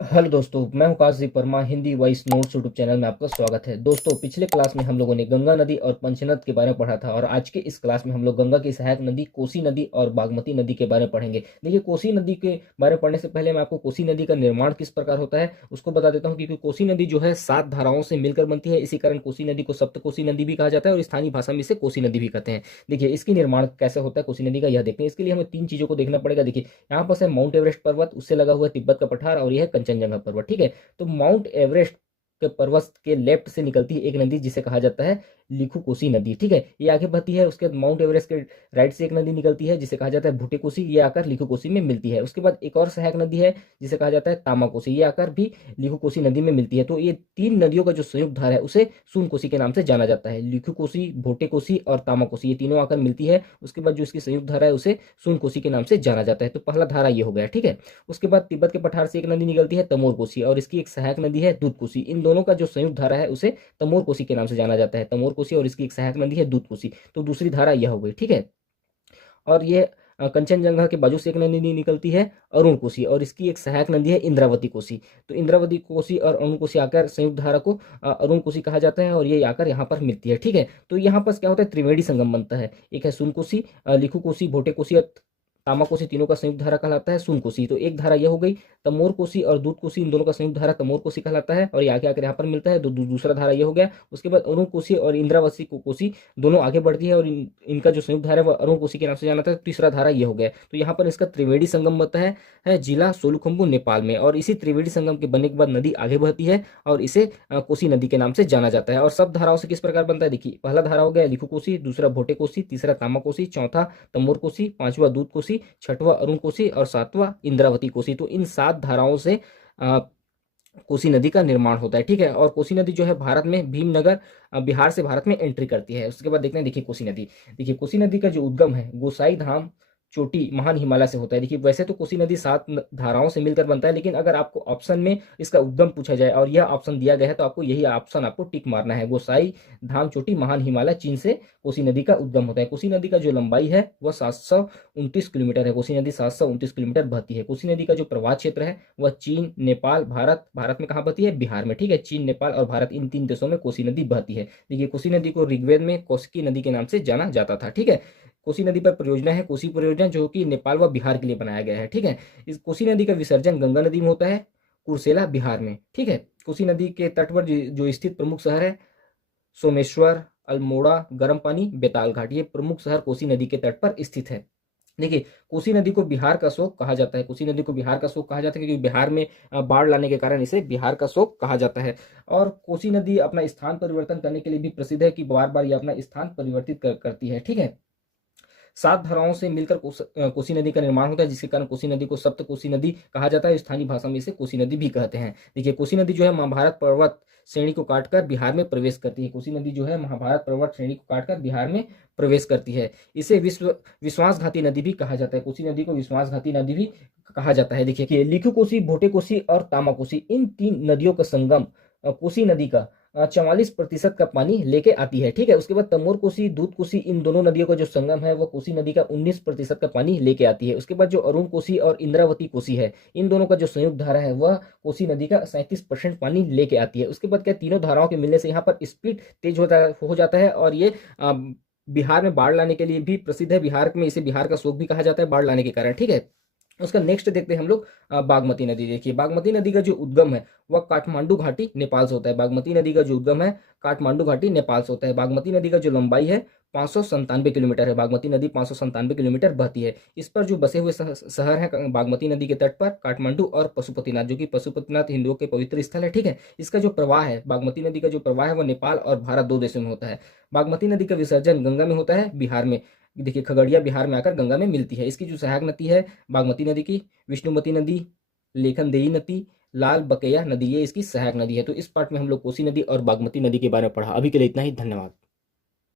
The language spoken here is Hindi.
हेलो दोस्तों, मैं हूं Kashif Verma. Hindi voice notes YouTube channel में आपका स्वागत है। दोस्तों, पिछले क्लास में हम लोगों ने गंगा नदी और पंचनद के बारे में पढ़ा था और आज के इस क्लास में हम लोग गंगा की सहायक नदी कोसी नदी और बागमती नदी के बारे में पढ़ेंगे। देखिए, कोसी नदी के बारे में पढ़ने से पहले मैं आपको कोसी नदी का निर्माण किस प्रकार होता है उसको बता देता हूँ। क्योंकि कोसी नदी जो है 7 धाराओं से मिलकर बनती है, इसी कारण कोसी नदी को सप्त कोसी नदी भी कहा जाता है और स्थानीय भाषा में इसे कोसी नदी भी कहते हैं। देखिए, इसकी निर्माण कैसे होता है कोसी नदी का, यह देखते हैं। इसके लिए हमें 3 चीजों को देखना पड़ेगा। देखिए, यहाँ पर है माउंट एवरेस्ट पर्वत, उससे लगा हुआ है तिब्बत का पठार और यह है कंचनजंगा पर्वत। ठीक है, तो माउंट एवरेस्ट के पर्वत के लेफ्ट से निकलती है एक नदी जिसे कहा जाता है लिखु कोसी नदी। ठीक है, ये आगे बढ़ती है। उसके बाद माउंट एवरेस्ट के राइट से एक नदी निकलती है जिसे कहा जाता है भूटे कोसी, ये आकर लिखु कोसी में मिलती है। उसके बाद एक और सहायक नदी है जिसे कहा जाता है तामा कोसी, ये आकर भी लिखु कोसी नदी में मिलती है। तो ये 3 नदियों का जो संयुक्त धारा है उसे सून कोसी के नाम से जाना जाता है। लिखु कोसी, भोटे कोसी और तामा कोसी, ये तीनों आकर मिलती है। उसके बाद जो इसकी संयुक्त धारा है उसे सून कोसी के नाम से जाना जाता है। तो पहला धारा ये हो गया। ठीक है, उसके बाद तिब्बत के पठार से एक नदी निकलती है तमोर कोसी और इसकी एक सहायक नदी है दूध कोसी। इन दोनों का जो संयुक्त धारा है उसे तमोर कोसी के नाम से जाना जाता है। तमोर कोसी और इसकी एक सहायक नदी है दूध कोसी। तो दूसरी धारा यह हो गई। ठीक है, और ये कंचनजंगा के बाजू से एक नदी निकलती है अरुण कोसी और इसकी एक सहायक नदी है इंद्रावती कोसी। तो इंद्रावती कोसी और अरुण कोसी आकर संयुक्त धारा को अरुण कोसी कहा जाता है और ये आकर यहाँ पर मिलती है। ठीक है, तो यहाँ पर क्या होता है, त्रिवेणी संगम बनता है। एक है सुन कोसी, लिखु कोसी, भोटे कोसी और तामा कोसी, तीनों का संयुक्त धारा कहलाता है सुन कोसी। तो एक धारा यह हो गई। तमोर कोसी और दूध कोसी, इन दोनों का संयुक्त धारा तमोर कोसी कहलाता है और ये आगे आकर यहाँ पर मिलता है। दूसरा धारा यह हो गया। उसके बाद अरुण कोसी और इंद्रावती कोसी दोनों आगे बढ़ती है और इनका जो संयुक्त धारा है वह अरुण कोसी के नाम से जाना था। तीसरा धारा यह हो गया। तो यहाँ पर इसका त्रिवेणी संगम बनता है जिला सोलुखंभू नेपाल में। और इसी त्रिवेणी संगम के बनने के बाद नदी आगे बढ़ती है और इसे कोसी नदी के नाम से जाना जाता है। और सब धाराओं से किस प्रकार बनता है, देखिए, पहला धारा हो गया लिखु कोसी, दूसरा भोटे कोसी, तीसरा तामा कोसी, चौथा तमोर कोसी, पांचवा दूध कोसी, छठवां अरुण कोसी और सातवां इंद्रावती कोसी। तो इन 7 धाराओं से अ, कोसी नदी का निर्माण होता है। ठीक है, और कोसी नदी जो है भारत में भीमनगर बिहार से भारत में एंट्री करती है। उसके बाद देखते हैं, देखिए कोसी नदी। देखिए, कोसी नदी का जो उद्गम है गोसाई धाम चोटी महान हिमालय से होता है। देखिए, वैसे तो कोसी नदी 7 धाराओं से मिलकर बनता है, लेकिन अगर आपको ऑप्शन में इसका उद्गम पूछा जाए और यह ऑप्शन दिया गया है तो आपको यही ऑप्शन आपको टिक मारना है। गोसाई धाम चोटी महान हिमालय चीन से कोसी नदी का उद्गम होता है। कोसी नदी का जो लंबाई है वह 729 किलोमीटर है। कोसी नदी 729 किलोमीटर बहती है। कोसी नदी का जो प्रवाह क्षेत्र है वह चीन, नेपाल, भारत, भारत में कहाँ बहती है, बिहार में। ठीक है, चीन, नेपाल और भारत, इन 3 देशों में कोसी नदी बहती है। देखिए, कोसी नदी को ऋग्वेद में कौशिकी नदी के नाम से जाना जाता था। ठीक है, कोसी नदी पर परियोजना है कोसी परियोजना, जो कि नेपाल व बिहार के लिए बनाया गया है। ठीक है, इस कोसी नदी का विसर्जन गंगा नदी में होता है कुर्सेला बिहार में। ठीक है, कोसी नदी के तट पर जो स्थित प्रमुख शहर है सोमेश्वर, अल्मोड़ा, गर्म पानी, बेताल घाट, ये प्रमुख शहर कोसी नदी के तट पर स्थित है। देखिए, कोसी नदी को बिहार का शोक कहा जाता है। कोसी नदी को बिहार का शोक कहा जाता है क्योंकि बिहार में बाढ़ लाने के कारण इसे बिहार का शोक कहा जाता है। और कोसी नदी अपना स्थान परिवर्तन करने के लिए भी प्रसिद्ध है कि बार बार ये अपना स्थान परिवर्तित करती है। ठीक है, 7 धाराओं से मिलकर कोसी नदी का निर्माण होता है, जिसके कारण कोसी नदी को सप्त कोसी नदी कहा जाता है। स्थानीय भाषा में इसे कोसी नदी भी कहते हैं। देखिए, कोसी नदी जो है महाभारत पर्वत श्रेणी को काटकर बिहार में प्रवेश करती है। कोसी नदी जो है महाभारत पर्वत श्रेणी को काटकर बिहार में प्रवेश करती है। इसे विश्वासघाती नदी भी कहा जाता है। कोसी नदी को विश्वासघाती नदी भी कहा जाता है। देखिए कि लिखु कोसी, भोटे कोसी और तामा कोसी, इन 3 नदियों का संगम कोसी नदी का 44% का पानी लेके आती है। ठीक है, उसके बाद तमोर कोसी, दूध कोसी, इन दोनों नदियों का जो संगम है वो कोसी नदी का 19% का पानी लेके आती है। उसके बाद जो अरुण कोसी और इंद्रावती कोसी है, इन दोनों का जो संयुक्त धारा है वह कोसी नदी का 37% पानी लेके आती है। उसके बाद क्या, तीनों धाराओं के मिलने से यहाँ पर स्पीड तेज हो जाता है और ये बिहार में बाढ़ लाने के लिए भी प्रसिद्ध है। बिहार में इसे बिहार का शोक भी कहा जाता है बाढ़ लाने के कारण। ठीक है, उसका नेक्स्ट देखते हैं हम लोग बागमती नदी। देखिए, बागमती नदी का जो उद्गम है वह काठमांडू घाटी नेपाल से होता है। बागमती नदी का जो उद्गम है काठमांडू घाटी नेपाल से होता है। बागमती नदी का जो लंबाई है 597 किलोमीटर है। बागमती नदी 597 किलोमीटर बहती है। इस पर जो बसे हुए शहर हैं बागमती नदी के तट पर काठमांडू और पशुपतिनाथ, जो कि पशुपतिनाथ हिंदुओं के पवित्र स्थल है। ठीक है, इसका जो प्रवाह है, बागमती नदी का जो प्रवाह है वह नेपाल और भारत 2 देशों में होता है। बागमती नदी का विसर्जन गंगा में होता है बिहार में। देखिए, खगड़िया बिहार में आकर गंगा में मिलती है। इसकी जो सहायक नदी है बागमती नदी की, विष्णुमती नदी, लेखनदेही नदी, लाल बकेया नदी, ये इसकी सहायक नदी है। तो इस पार्ट में हम लोग कोसी नदी और बागमती नदी के बारे में पढ़ा। अभी के लिए इतना ही, धन्यवाद।